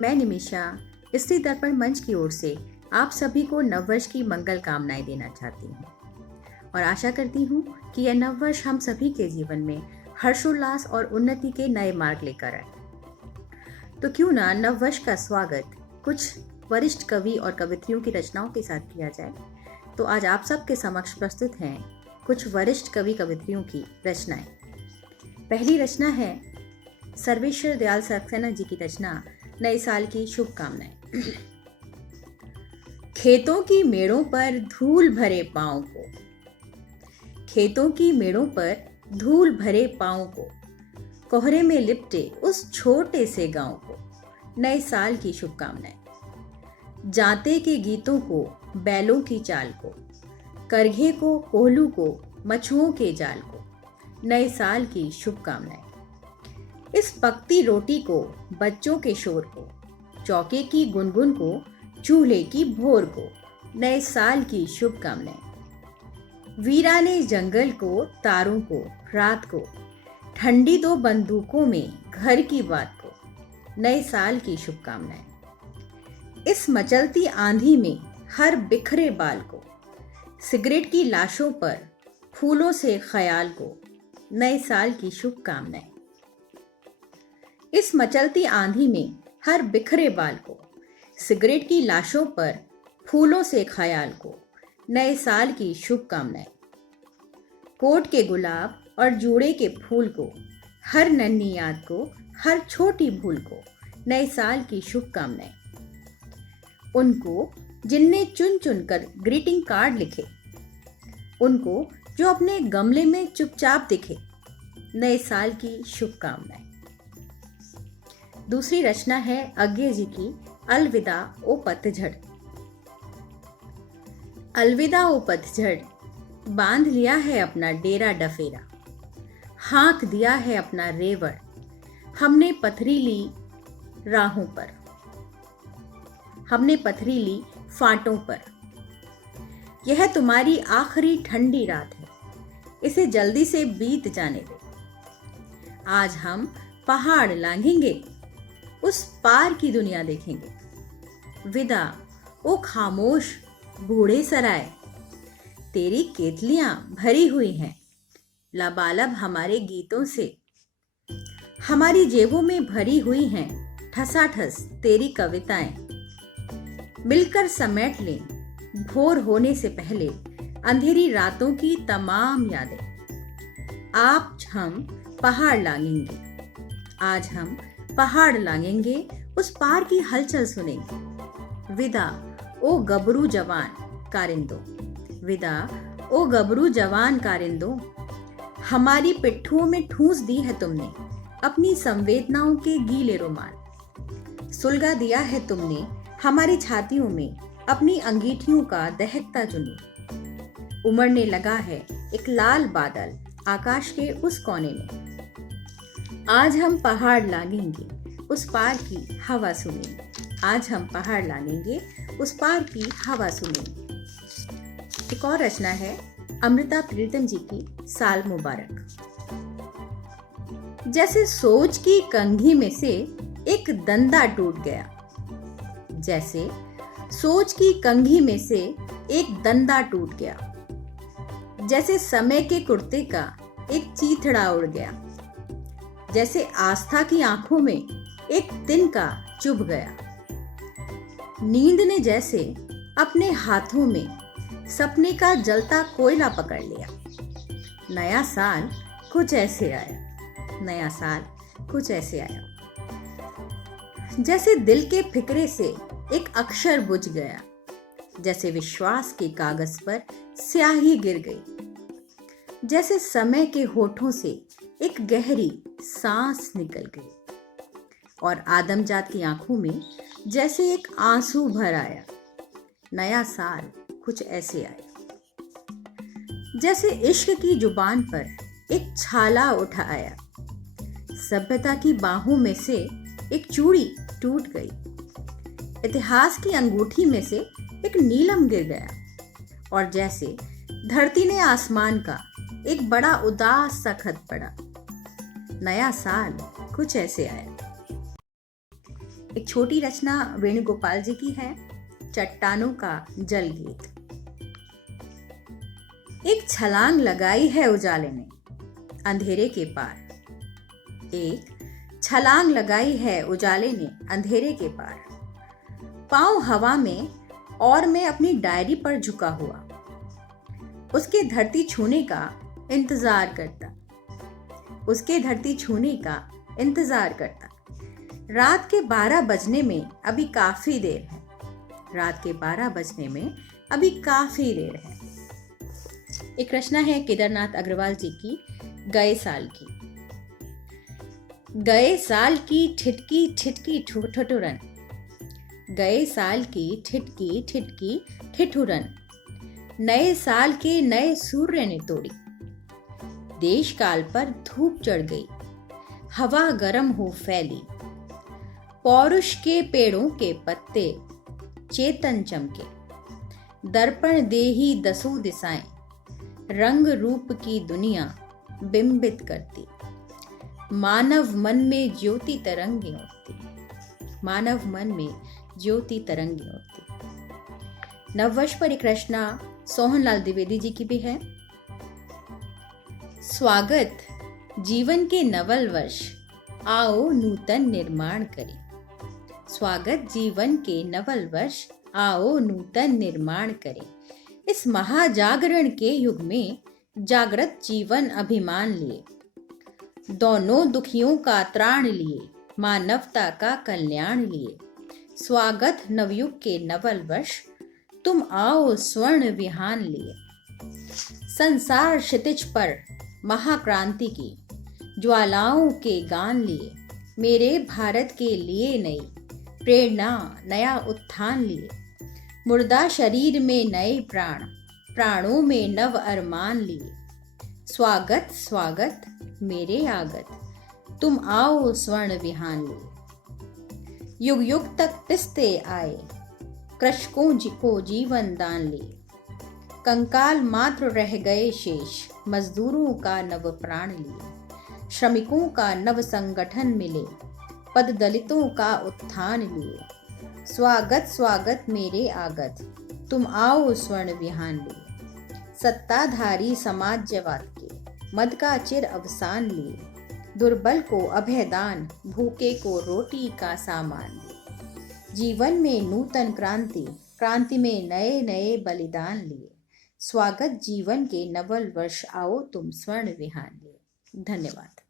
मैं निमिषा स्त्री दर्पण मंच की ओर से आप सभी को नववर्ष की मंगल कामनाएं देना चाहती हूँ और आशा करती हूँ कि यह नववर्ष हम सभी के जीवन में हर्षोल्लास और उन्नति के नए मार्ग लेकर आए। तो क्यों ना नववर्ष का स्वागत कुछ वरिष्ठ कवि और कवित्रियों की रचनाओं के साथ किया जाए। तो आज आप सबके समक्ष प्रस्तुत हैं कुछ वरिष्ठ कवि कवित्रियों की रचनाएं। पहली रचना है सर्वेश्वर दयाल सक्सेना जी की रचना नए साल की शुभकामनाएं। खेतों की मेड़ों पर धूल भरे पांव को, खेतों की मेड़ों पर धूल भरे पांव को, कोहरे में लिपटे उस छोटे से गांव को नए साल की शुभकामनाएं। जाते के गीतों को, बैलों की चाल को, करघे को, कोहलू को, मछुओं के जाल को नए साल की शुभकामनाएं। इस पकती रोटी को, बच्चों के शोर को, चौके की गुनगुन को, चूल्हे की भोर को नए साल की शुभकामनाएं। वीराने जंगल को, तारों को, रात को, ठंडी दो बंदूकों में घर की बात को नए साल की शुभकामनाएं। इस मचलती आंधी में हर बिखरे बाल को, सिगरेट की लाशों पर फूलों से ख्याल को नए साल की शुभकामनाएं। इस मचलती आंधी में हर बिखरे बाल को, सिगरेट की लाशों पर फूलों से ख्याल को नए साल की शुभकामनाएं। कोट के गुलाब और जूड़े के फूल को, हर नन्ही याद को, हर छोटी भूल को नए साल की शुभकामनाएं। उनको जिनने चुन चुन कर ग्रीटिंग कार्ड लिखे, उनको जो अपने गमले में चुपचाप दिखे नए साल की शुभकामनाएं। दूसरी रचना है अज्ञे जी की अलविदा ओ पतझड़। अलविदा ओ पतझड़, बांध लिया है अपना डेरा डफेरा, हाँक दिया है अपना रेवड़ हमने पथरीली राहों पर, हमने पथरीली फांटों पर। यह तुम्हारी आखिरी ठंडी रात है, इसे जल्दी से बीत जाने दे। आज हम पहाड़ लांघेंगे, उस पार की दुनिया देखेंगे। विदा ओ खामोश बूढ़े सराय, तेरी केतलियां भरी हुई हैं लबालब हमारे गीतों से। हमारी जेबों में भरी हुई हैं ठसाठस तेरी कविताएं। मिलकर समेट लें भोर होने से पहले अंधेरी रातों की तमाम यादें। आप हम पहाड़ लांघेंगे, आज हम पहाड़ लांघेंगे, उस पार की हलचल सुनेंगे। विदा ओ गबरू जवान कारिंदो, विदा ओ गबरू जवान कारिंदो, हमारी पिट्ठुओं में ठूंस दी है तुमने अपनी संवेदनाओं के गीले रुमाल। सुलगा दिया है तुमने हमारी छातियों में अपनी अंगीठियों का दहकता जुनून। उमड़ने लगा है एक लाल बादल आकाश के उस कोने में। आज हम पहाड़ लांघेंगे, उस पार की हवा सुनेंगे। आज हम पहाड़ लांघेंगे, उस पार की हवा सुनेंगे। एक और रचना है अमृता प्रीतम जी की साल मुबारक। जैसे सोच की कंघी में से एक दंदा टूट गया, जैसे सोच की कंघी में से एक दंदा टूट गया, जैसे समय के कुर्ते का एक चीथड़ा उड़ गया, जैसे आस्था की आंखों में एक तिनका चुभ गया। नींद ने जैसे अपने हाथों में सपने का जलता कोयला पकड़ लिया। नया साल कुछ ऐसे आया, नया साल कुछ ऐसे आया। जैसे दिल के फिक्रे से एक अक्षर बुझ गया, जैसे विश्वास के कागज पर स्याही गिर गई, जैसे समय के होठों से एक गहरी सांस निकल गई और आदमजात की आंखों में जैसे एक आंसू भर आया। नया साल कुछ ऐसे आया। जैसे इश्क की जुबान पर एक छाला उठा आया, सभ्यता की बाहों में से एक चूड़ी टूट गई, इतिहास की अंगूठी में से एक नीलम गिर गया और जैसे धरती ने आसमान का एक बड़ा उदास सा खत पड़ा। नया साल कुछ ऐसे आया। एक छोटी रचना वेणुगोपाल जी की है, चट्टानों का जल गीत। एक छलांग लगाई है उजाले ने अंधेरे के पार, एक छलांग लगाई है उजाले ने अंधेरे के पार। पाँव हवा में और मैं अपनी डायरी पर झुका हुआ, उसके धरती छूने का इंतजार करता, उसके धरती छूने का इंतजार करता। रात के 12 बजने में अभी काफी देर है, रात के 12 बजने में अभी काफी देर है। एक रचना है केदारनाथ अग्रवाल जी की, गए साल की। गए साल की ठिठकी ठिठकी ठिठुरन, गए साल की ठिठकी ठिठकी ठिठुरन, नए साल के नए सूर्य ने तोड़ी। देश काल पर धूप चढ़ गई, हवा गर्म हो फैली, पौरुष के पेड़ों के पत्ते चेतन चमके। दर्पण देही दसों दिशाएं, रंग रूप की दुनिया बिंबित करती। मानव मन में ज्योति तरंगे उठती, मानव मन में ज्योति तरंगे उठती। नववर्ष पर एक रचना सोहनलाल द्विवेदी जी की भी है। स्वागत जीवन के नवल वर्ष, आओ नूतन निर्माण करें। स्वागत जीवन के नवल वर्ष, आओ नूतन निर्माण करें। इस महाजागरण के युग में जागृत जीवन अभिमान लिए, दोनों दुखियों का त्राण लिए, मानवता का कल्याण लिए। स्वागत नवयुग के नवल वर्ष, तुम आओ स्वर्ण विहान लिए। संसार क्षितिज पर महाक्रांति की ज्वालाओं के गान लिए, मेरे भारत के लिए नई प्रेरणा नया उत्थान लिए। मुर्दा शरीर में नए प्राण, प्राणों में नव अरमान लिए। स्वागत स्वागत मेरे आगत, तुम आओ स्वर्ण विहान लिए। युग युग तक पिसते आए, कृषकों को जीवन दान लिए। कंकाल मात्र रह गए शेष, मजदूरों का नव प्राण लिए। श्रमिकों का नव संगठन मिले, पद दलितों का उत्थान लिए। स्वागत स्वागत मेरे आगत, तुम आओ स्वर्ण विहान लिए। सत्ताधारी समाजवाद के मद का चिर अवसान लिए। दुर्बल को अभयदान, भूखे को रोटी का सामान लिए। जीवन में नूतन क्रांति, क्रांति में नए नए बलिदान लिए। स्वागत जीवन के नवल वर्ष, आओ तुम स्वर्ण विहान लिए। धन्यवाद।